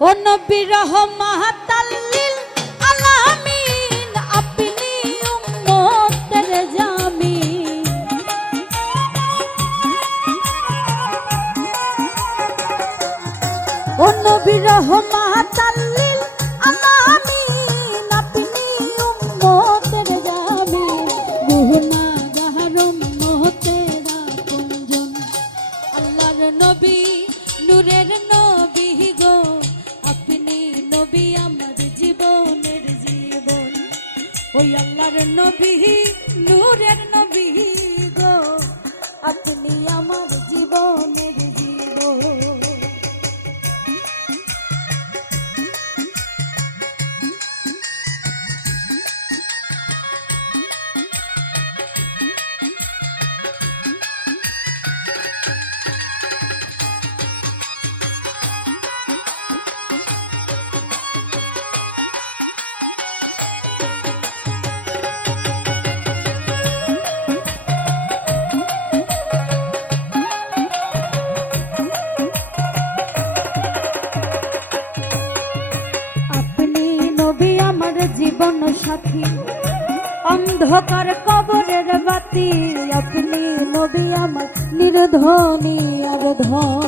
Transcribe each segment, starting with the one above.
ও নবী রহমাতাল্লিল আলামিন আপনি উম্মতের জামিন। ও নবী রহমাতাল্লিল আলামিন আপনি উম্মতের জামিন। গুনাহগার উম্মতের আপনজন আল্লাহর নবী নূরের নবী গো আপনি নবী আমার জীবনের জীবন। ওই আল্লাহর নবী নূরের নবী গো আপনি আমার জীবনের জীবন। জীবন সাথী অন্ধকার কবরের বাতি আপনি নবী আমার নির্ধনী আর ধন।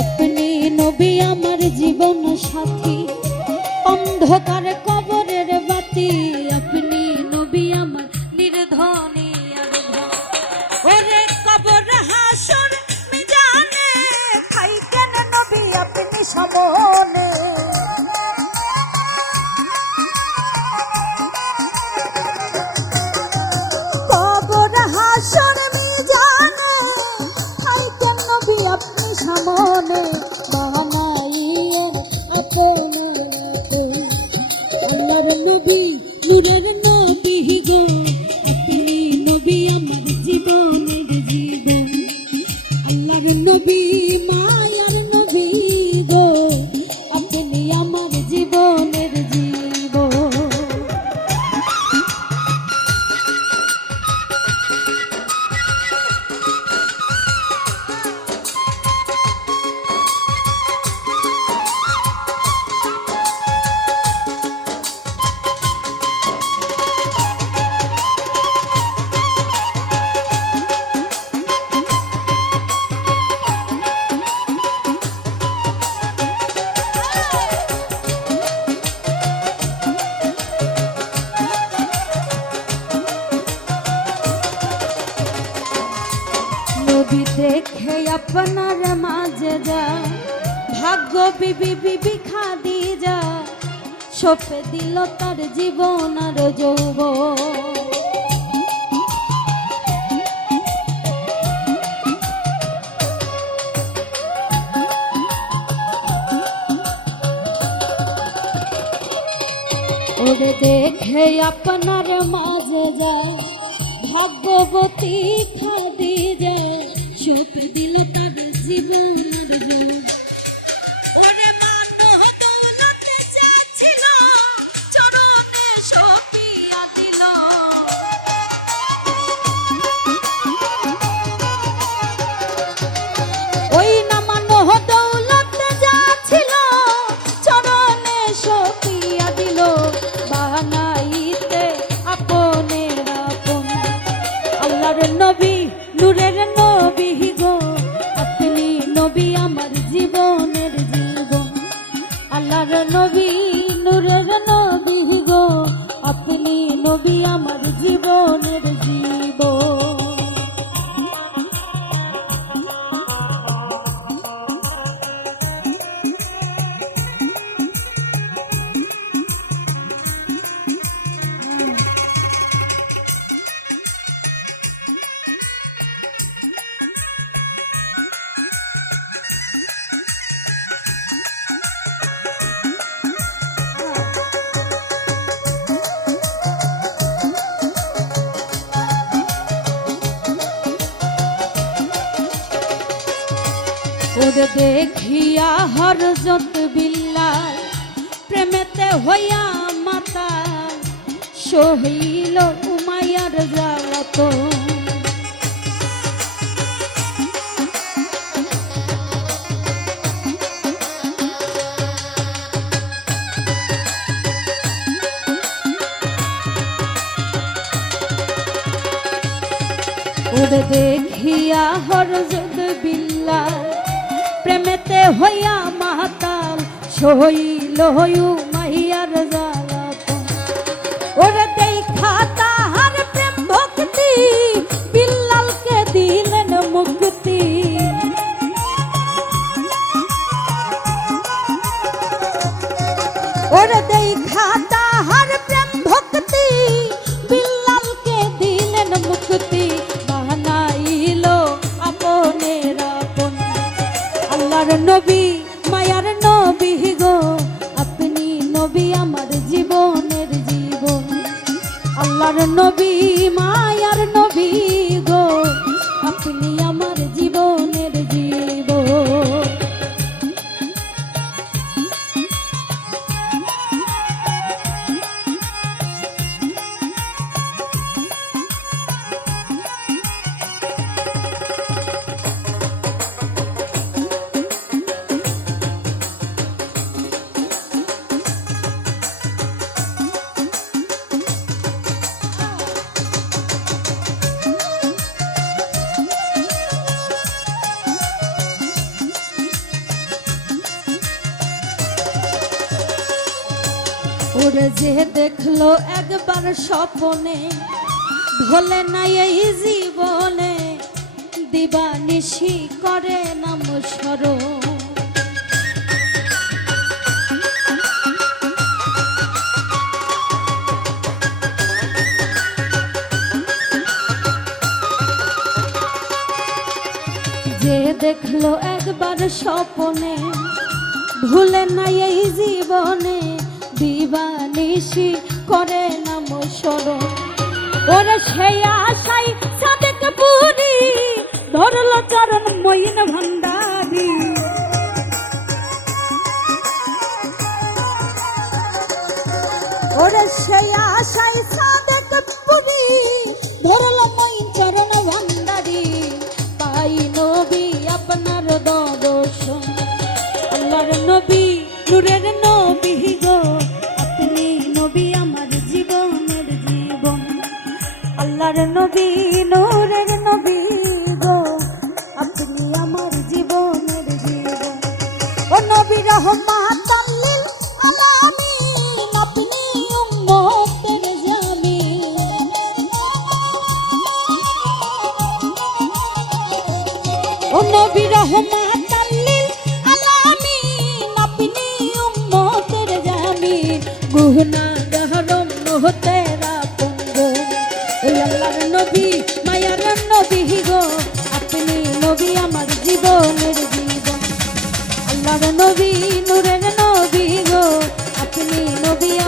আপনি নবী আমার জীবন সাথী অন্ধকার কবরের বাতি আপনি নবী আমার নির্ধনী আর ধন। ওরে কবর হাসর মিজানে খাইতেন নবী আপনি সামনে। কবর হাসর মিজানে খাইতেন নবী আপনি সামনে। বানাইয়ের আপন নবী নূরের নবী গো আপনি নবী আমার জীবনের জীবন। আল্লাহর নবী মায়ার নবী গো আপনি আমার জীবনের জীবন। নবী দেখে আপনার মাঝে যা ভাগ্য বিবি বিবি খাদিজা সপে দিল তার জীবন আর যৌবন। ওরে দেখে আপনার মাঝে যা ভাগ্যবতী খাদিজা সপে দিল তার জীবন আর যৌবন। ওরে মানহ দৌলতে চাচ্ছিল চরণে সপিয়া দিল। ওই না মানহ দৌলতে যাচ্ছিল চরণে সপিয়া দিল। বানাইতে আপনের আপন আল্লাহর নবী নূরের নবী গো আপনি নবী আমার ওরে দেখিয়া হরজত বিল্লাল প্রেমেতে হইয়া মাতা সহিল উমাইয়ার জ্বালাতন। ওরে দেখিয়া হরজত বিল্লাল প্রেমেতে হইয়া মাতাল সহিল উমাইয়ার জ্বালাতন। ওরে দেখা তাহার প্রেম ভক্তি বিল্লালকে দিলেন মুক্তি। ওরে দেখা তাহার প্রেম ভক্তি বিল্লালকে দিলেন মুক্তি। বানাইল আপনের আপন আল্লাহর নবী মায়ার নবী গো আপনি নবী আমার জীবনের জীবন। আল্লাহর নবী মায়ার নবী গো আপনি আমার জীবনের জীবন। ওরে যে দেখলো একবার স্বপনে ভোলে না এই জীবনে দিবানিশি করে নাম স্মরণ। যে দেখলো একবার স্বপনে ভুলে না এই জীবনে দিবানিশি করে নাম স্মরণ। ওরে সেই আশাই সাদেক পুরি ধরল চরণ মইন ভান্ডারি। ওরে সেই আশাই সাদেক পুরি ধরল মইন চরণ ভান্ডারি। পাই নবী আপনার দর্শন আল্লাহর নবী নূরের নবী গো আপনি নবী আমার জীবনের জীবন। আল্লাহর নবী নূরের নবী গো আপনি আমার জীবনের জীবন। ও নবী রহমাতাল লিল আলামিন আপনি উম্মতের জামিন। ও নবী রহমাতাল লিল আলামিন আপনি উম্মতের জামিন। গুনাহ